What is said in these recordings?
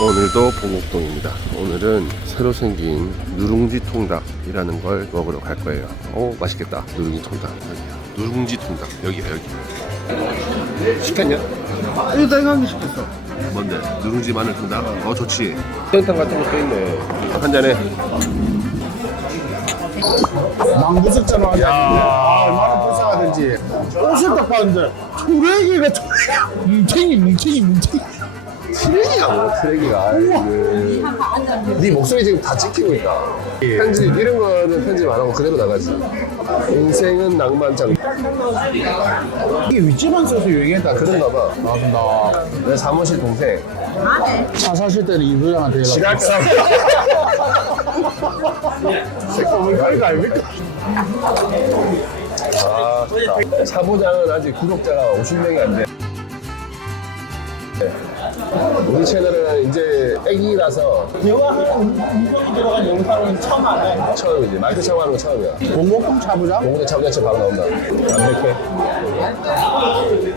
오늘도 봉곡동입니다. 오늘은 새로 생긴 누룽지 통닭이라는 걸 먹으러 갈 거예요. 오, 맛있겠다. 누룽지 통닭. 여기요. 누룽지 통닭. 여기야, 여기. 시켰냐? 이거 내가 한 개 시켰어. 뭔데? 누룽지 마늘 통닭? 좋지. 땡탕 같은 것도 있네. 한 잔에. 망부석처럼 하지. 얼마나 불쌍하든지. 옷을 딱 봤는데, 투레기가 뭉탱이. 트레기가 뭐야, 트레기가. 네 목소리 지금 다 찍히고 있다. 편집, 이런 거는 편집 안 하고 그대로 나가지. 인생은 낭만장. 이게 윗집안 써서 유행했다. 그런가 봐. 맞습니다. 내 사무실 동생. 차 사실 때는 이 부장한테 연락. 지랄 뭘 깔거 아닙니까? 좋다. 사부장은 아직 구독자가 50명이 안 돼. 우리 채널은 이제 애기라서 음성이 들어간 영상은 처음 안 해. 처음이지. 마이크 촬영하는 거 처음이야. 공복동 차부장? 공대 차부장처럼 바로 나온다. 담백해.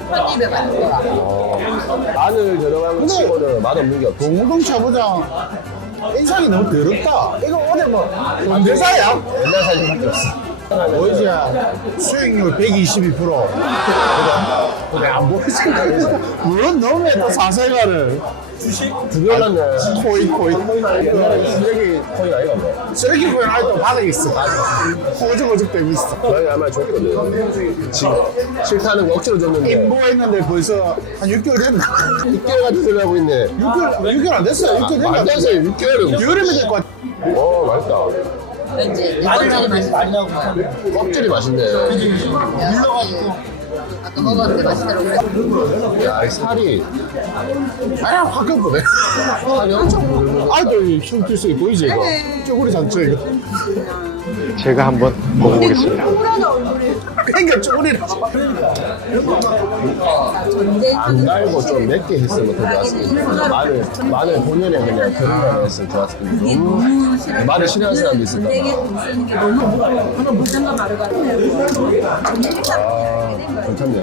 편집에 가요. 마늘 들어간 거 치고는 맛없는 게 없지. 공복동 차부장 인상이 너무 더럽다. 이거 오늘 뭐 안대사야? 옛날 사진밖에 없어. 뭐지? 수익률 122%. 근데 안 보이지? 물론 너무해 또 사생활을. 주식? 두 개 올랐네. 코인. 옛날에 쓰레기 코인 아이가 뭐. 쓰레기 코인 아직도 바닥에 있어. 호적호적 되고 있어. 저희 아마 줬거든. 지금 싫다는 거 억지로 줬는데 인보했는데 벌써 한 6개월 됐나? 6개월 같은 소리 하고 있네. 6개월 안 됐어요. 6개월 된거 말도 안 돼. 6개월은. 여름에 될 것 같아. 맛있다. 왠지 껍질이 맛있어. 껍질이 맛있네. 물러가지고 아까 먹었는데 맛있더라고요. 야, 이 살이 확 꺾거든. 살이 엄청 부들부들. 아이들 춤출수 보이지 이거? 쪼그리 장쳐 이거. 제가 한번 먹어보겠습니다. 그러니까 쪼그리라. 안 달고 좀 맵게 했으면 더 좋았을 텐데. 마늘 본연에 그냥 그런 거 했으면 좋았을 텐데. 너무 마늘 싫어하는 사람도 있을 거야. 쓰는 게 너무 하나 물장가 마르가. 괜찮네.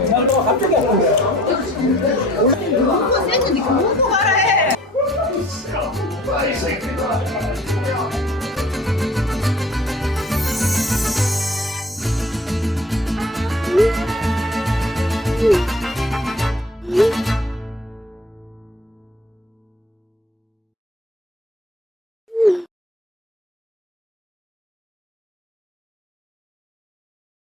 센지 먹고 가라 해.